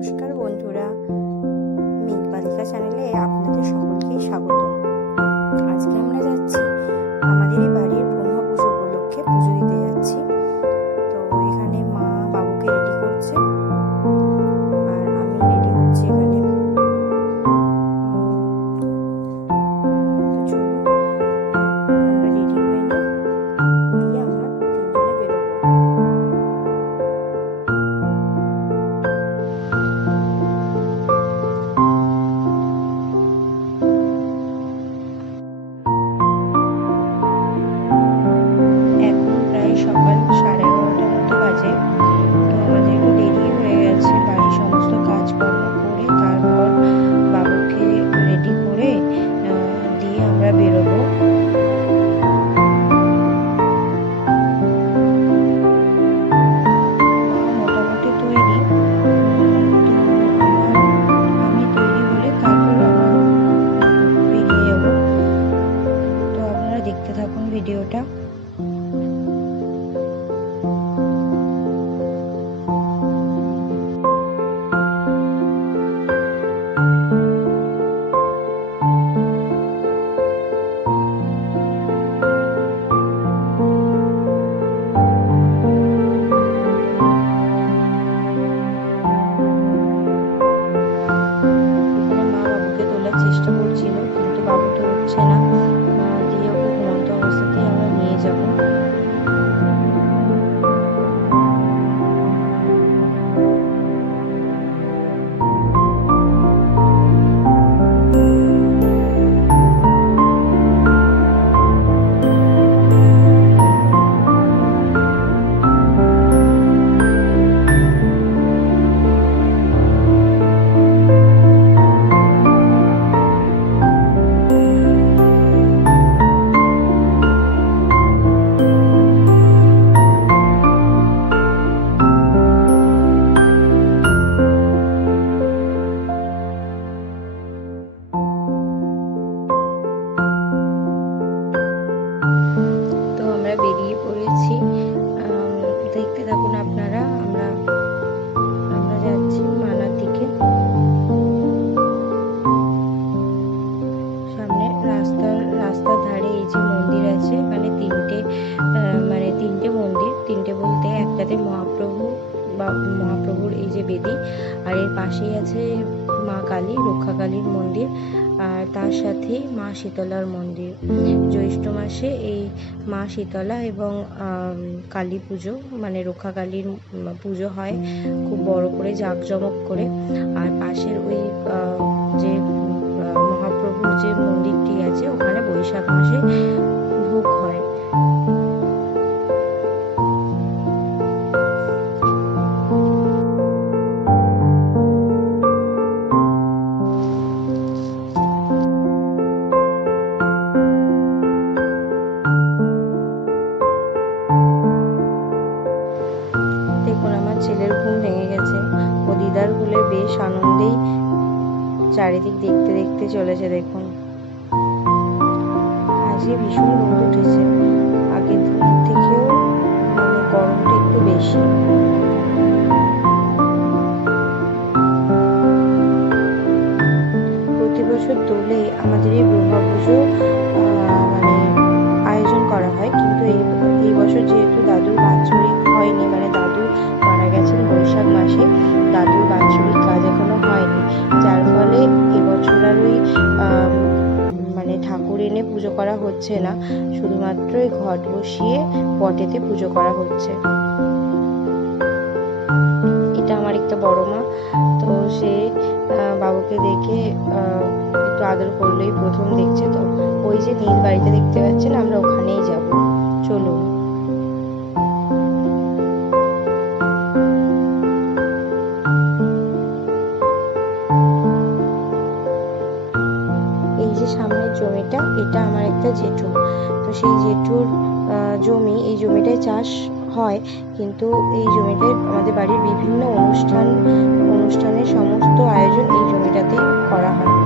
নমস্কার বন্ধুরা। মেঘবালিকা চ্যানেলে আপনাদের সকলকেই স্বাগত। আজকে আমরা যাচ্ছি আমাদের বাড়ির একটাতে মহাপ্রভু বা মহাপ্রভুর এই যে বেদি, আর এর পাশেই আছে মা কালী, রক্ষা কালীর মন্দির, আর তার সাথেই মা শীতলার মন্দির। জ্যৈষ্ঠ মাসে এই মা শীতলা এবং কালী পুজো মানে রক্ষা কালীর পুজো হয় খুব বড় করে, জাঁকজমক করে। আর পাশের ওই যে মহাপ্রভুর যে মন্দিরটি আছে, ওখানে বৈশাখ মাসে ভোগ হয়। চারিদিক দেখতে দেখতে চলেছে, দেখুন। আজকে ভীষণ রোদ উঠেছে। আগের দিনের থেকেও মানে গরমটা একটু বেশি। প্রতি বছর দোলে আমাদের এই দুর্গাপুজো পুজো করা হচ্ছে না। শুধুমাত্র ঘট বসিয়ে পটেতে পুজো করা হচ্ছে। এটা আমার একটা বড় মা। তো সে বাবুকে দেখে একটু আদর করলেই প্রথম দেখছে তো। ওই যে নীল বাড়িতে দেখতে পাচ্ছেন, আমরা ওখানেই যাব। চলুন। জমিটা, এটা আমার একটা জেঠু। তো সেই জেঠুর জমি, এই জমিটায় চাষ হয়। কিন্তু এই জমিটায় আমাদের বাড়ির বিভিন্ন অনুষ্ঠান, অনুষ্ঠানের সমস্ত আয়োজন এই জমিটাতেই করা হয়।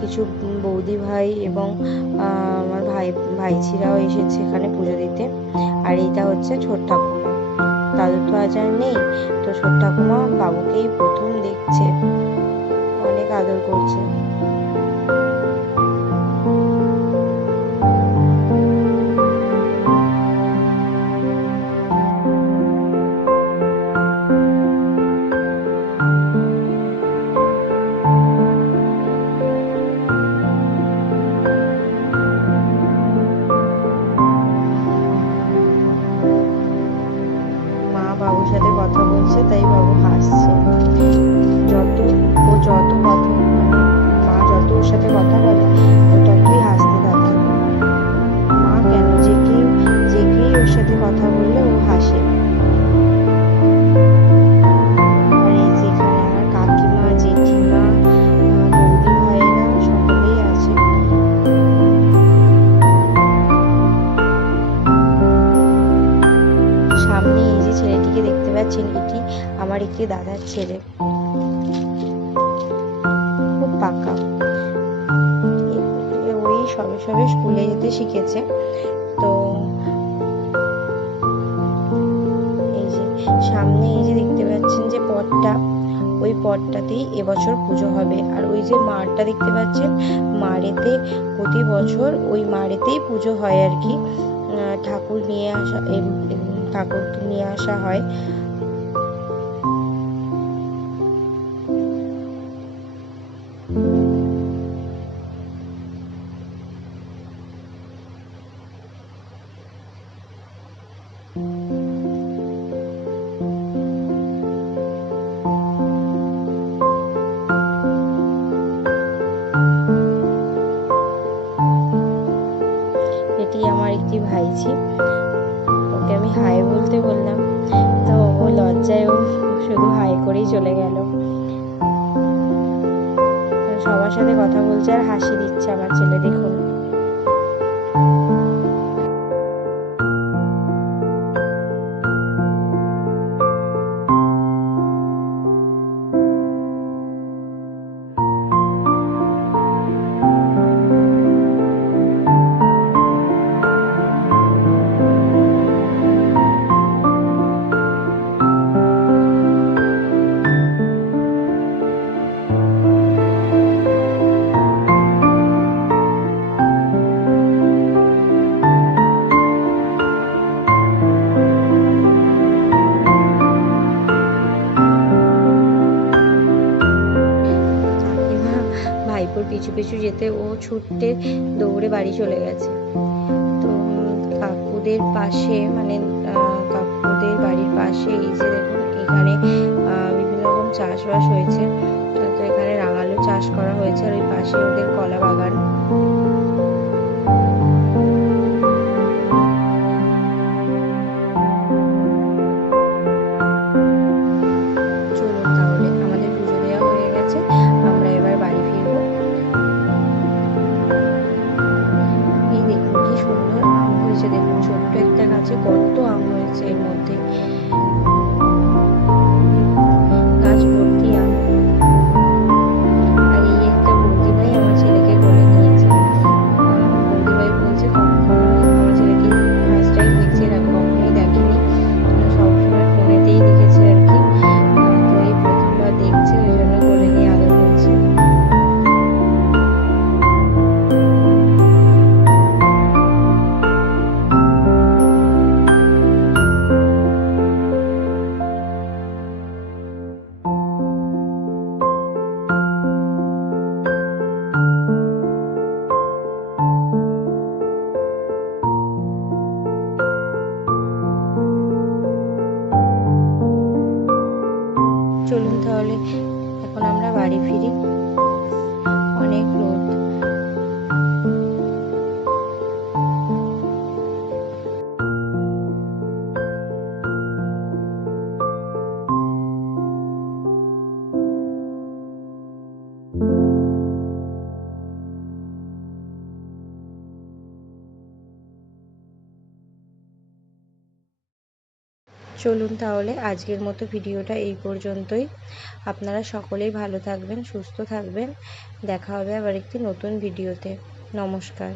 কিছু বৌদি ভাই এবং আমার ভাই, ভাইঝিরাও এসেছে এখানে পুজো দিতে। আর এইটা হচ্ছে ছোট ঠাকুমা। দাদু তো আজ আর নেই। তো ছোট ঠাকুমা বাবুকেই প্রথম দেখছে। অনেক আদর করছে। কথা বলছে, তাই বাবু হাসছে। যত ও যত কথা মানে মা যত ওর সাথে কথা বলে একটি দাদার ছেলে? খুব পাকা। ওই সবে সবে স্কুলে যেতে শিখেছে। তো এই যে সামনে এই যে দেখতে পাচ্ছেন যে পথটা ওই পটটাতেই এবছর পুজো হবে। আর ওই যে মারটা দেখতে পাচ্ছেন মারেতে প্রতি বছর ওই মারেতেই পুজো হয় আর কি। ঠাকুর নিয়ে আসা ঠাকুরকে নিয়ে আসা হয়। সবার সাথে কথা বলছে আর হাসি দিচ্ছে আমার ছেলে দেখুন। ছুটতে দৌড়ে বাড়ি চলে গেছে। তো, কাকুদের পাশে মানে কাকুদের বাড়ির পাশে এই যে দেখুন, এখানে বিভিন্ন রকম চাষবাস হয়েছে। তো এখানে রাঙালু চাষ করা হয়েছে আর ওই পাশে ওদের কলা বাগান। চলুন তাহলে আজকের মতো ভিডিওটা এই পর্যন্তই। আপনারা সকলেই ভালো থাকবেন, সুস্থ থাকবেন। দেখা হবে আবার একটি নতুন ভিডিওতে। নমস্কার।